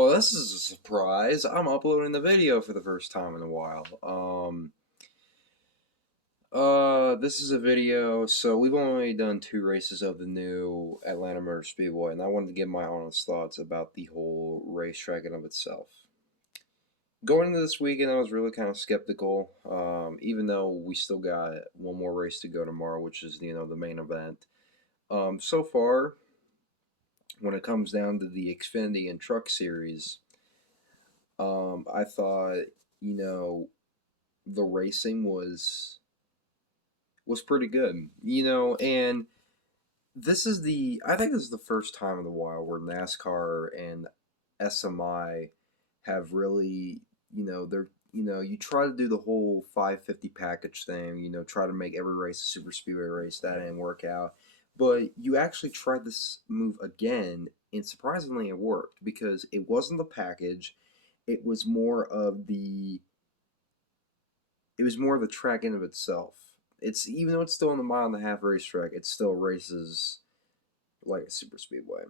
Well, this is a surprise. I'm uploading the video for the first time in a while. This is a video. So we've only done 2 races of the new Atlanta Motor Speedway, and I wanted to give my honest thoughts about the whole racetrack in of itself. Going into this weekend, I was really kind of skeptical. Even though we still got one more race to go tomorrow, which is the main event. So far, when it comes down to the Xfinity and Truck Series. I thought, you know, the racing was pretty good, and I think this is the first time in a while where NASCAR and SMI have really, you try to do the whole 550 package thing, try to make every race a super speedway race. That didn't work out. But you actually tried this move again, and surprisingly it worked because it wasn't the package. It was more of the track in of itself. It's even though it's still in the mile-and-a-half racetrack, it still races like a super speedway.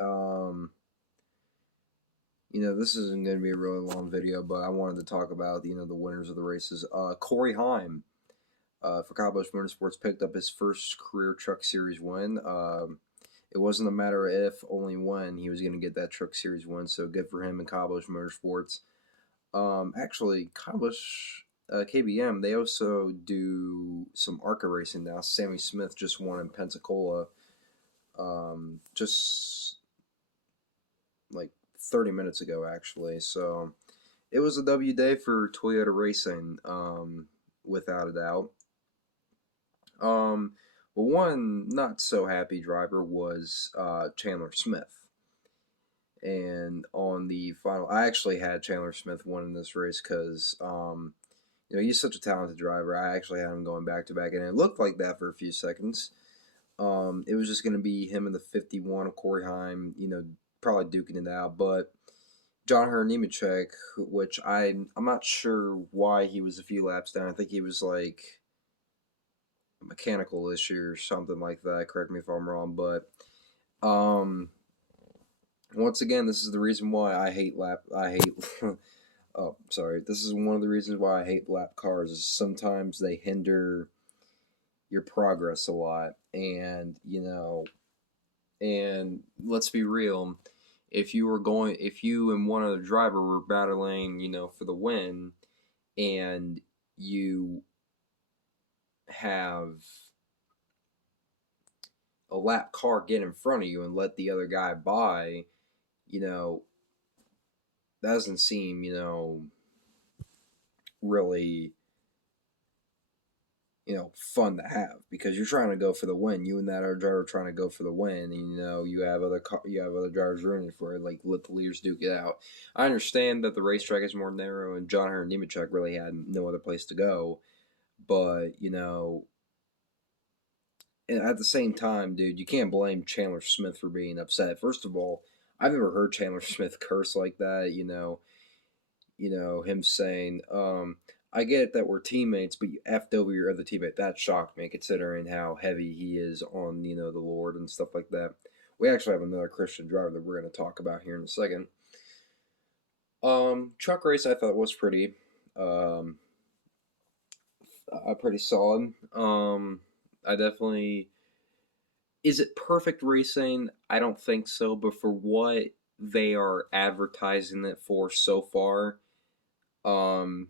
Um, this isn't going to be a really long video, but I wanted to talk about the winners of the races. Corey Heim for Kyle Busch Motorsports picked up his first career Truck Series win. It wasn't a matter of if, only when he was going to get that Truck Series win. So good for him and Kyle Busch Motorsports. Actually, Kyle Busch, KBM, they also do some ARCA racing now. Sammy Smith just won in Pensacola, just like 30 minutes ago, actually. So it was a W day for Toyota Racing, without a doubt. But one not so happy driver was Chandler Smith. And on the final, I actually had Chandler Smith win in this race because, he's such a talented driver. I actually had him going back to back, and it looked like that for a few seconds. It was just going to be him in the 51 of Corey Heim, probably duking it out. But John Hunter Nemechek, which I'm not sure why he was a few laps down. I think he was like a mechanical issue or something like that. Correct me if I'm wrong, but once again, this is the reason why I hate oh, sorry. This is one of the reasons why I hate lap cars. Is sometimes they hinder your progress a lot, and and let's be real. If you and one other driver were battling, for the win, and you have a lap car get in front of you and let the other guy by, that doesn't seem, really, fun to have because you're trying to go for the win. You and that other driver are trying to go for the win, and you have other drivers running for it. Like, let the leaders duke it out. I understand that the racetrack is more narrow, and John Hunter Nemechek really had no other place to go, but and at the same time, dude, you can't blame Chandler Smith for being upset. First of all, I've never heard Chandler Smith curse like that. Him saying, I get it that we're teammates, but you effed over your other teammate. That shocked me, considering how heavy he is on, the Lord and stuff like that. We actually have another Christian driver that we're going to talk about here in a second. Truck race I thought was pretty solid. I definitely... Is it perfect racing? I don't think so, but for what they are advertising it for so far, so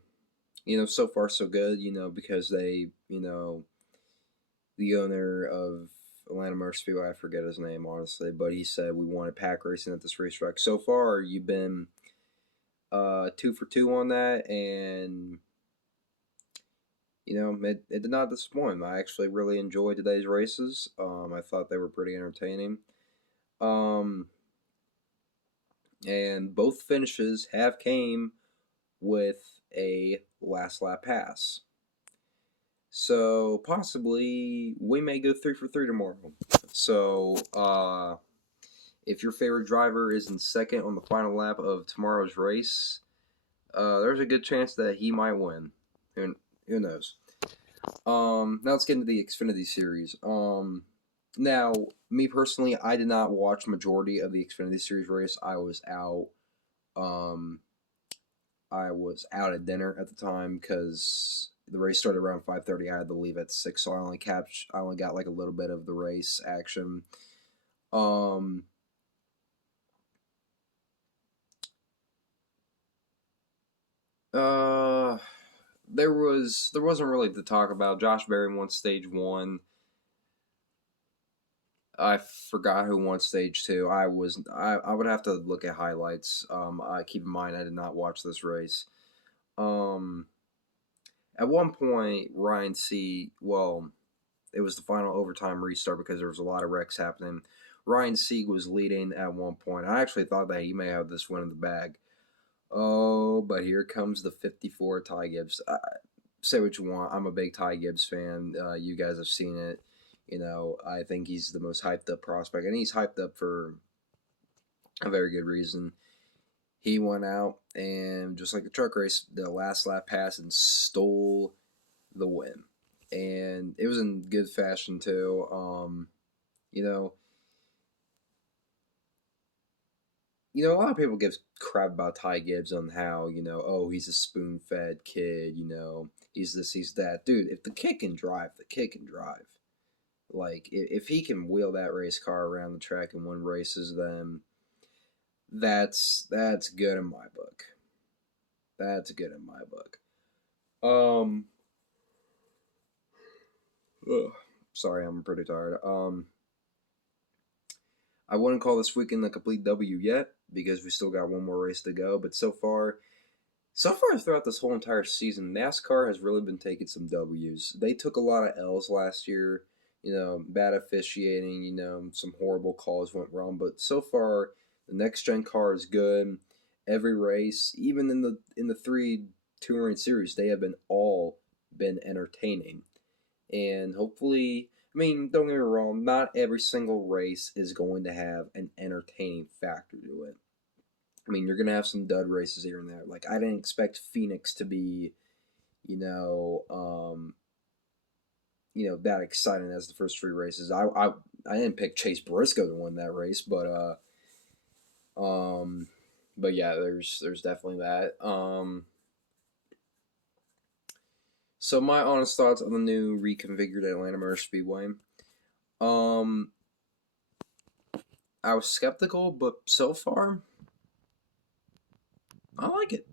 far so good, because they, the owner of Atlanta Motor Speedway, I forget his name, honestly, but he said we wanted pack racing at this racetrack. So far, you've been 2 for 2 on that, and it did not disappoint. I actually really enjoyed today's races. I thought they were pretty entertaining. And both finishes have came with a last lap pass. So possibly we may go 3 for 3 tomorrow. So if your favorite driver is in second on the final lap of tomorrow's race, there's a good chance that he might win. Who knows? Now let's get into the Xfinity Series. Now, me personally, I did not watch majority of the Xfinity Series race. I was out. Um, I was out at dinner at the time because the race started around 5:30. I had to leave at 6, so I only got like a little bit of the race action. Um, uh, there wasn't really to talk about. Josh Berry won stage one. I forgot who won stage two. I would have to look at highlights. I keep in mind I did not watch this race. Um, at one point, Ryan C. Well, it was the final overtime restart because there was a lot of wrecks happening. Ryan Sieg was leading at one point. I actually thought that he may have this one in the bag. Oh, but here comes the 54 Ty Gibbs. Say what you want. I'm a big Ty Gibbs fan. You guys have seen it. You know, I think he's the most hyped up prospect, and he's hyped up for a very good reason. He went out and, just like the truck race, the last lap pass and stole the win. And it was in good fashion, too. You know, a lot of people give crap about Ty Gibbs on how, oh, he's a spoon fed kid, he's this, he's that. Dude, if the kid can drive, the kid can drive. Like, if he can wheel that race car around the track and win races, then that's good in my book. That's good in my book. Um, ugh, sorry, I'm pretty tired. I wouldn't call this weekend a complete W yet because we still got one more race to go. But so far throughout this whole entire season, NASCAR has really been taking some W's. They took a lot of L's last year. Bad officiating. Some horrible calls went wrong. But so far, the next gen car is good. Every race, even in the three touring series, they have been entertaining. And hopefully, I mean, don't get me wrong, not every single race is going to have an entertaining factor to it. I mean, you're going to have some dud races here and there. Like, I didn't expect Phoenix to be, you know, um, that exciting as the first three races. I didn't pick Chase Briscoe to win that race, um, but yeah, there's definitely that. So my honest thoughts on the new reconfigured Atlanta Motor Speedway. Um, I was skeptical, but so far, I like it.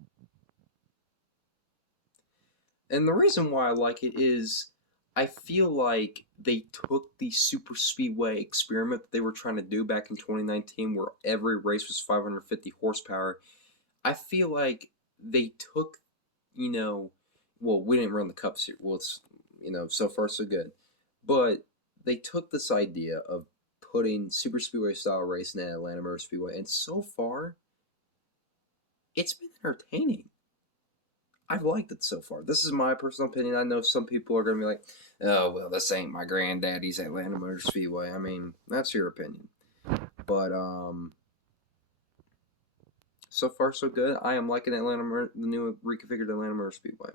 And the reason why I like it is I feel like they took the super speedway experiment that they were trying to do back in 2019 where every race was 550 horsepower. I feel like they took, well, we didn't run the Cup Series. Well, it's, so far so good. But they took this idea of putting super speedway style racing at Atlanta Motor Speedway, and so far, it's been entertaining. I've liked it so far. This is my personal opinion. I know some people are going to be like, oh, well, this ain't my granddaddy's Atlanta Motor Speedway. I mean, that's your opinion. But, so far so good. I am liking the new reconfigured Atlanta Motor Speedway.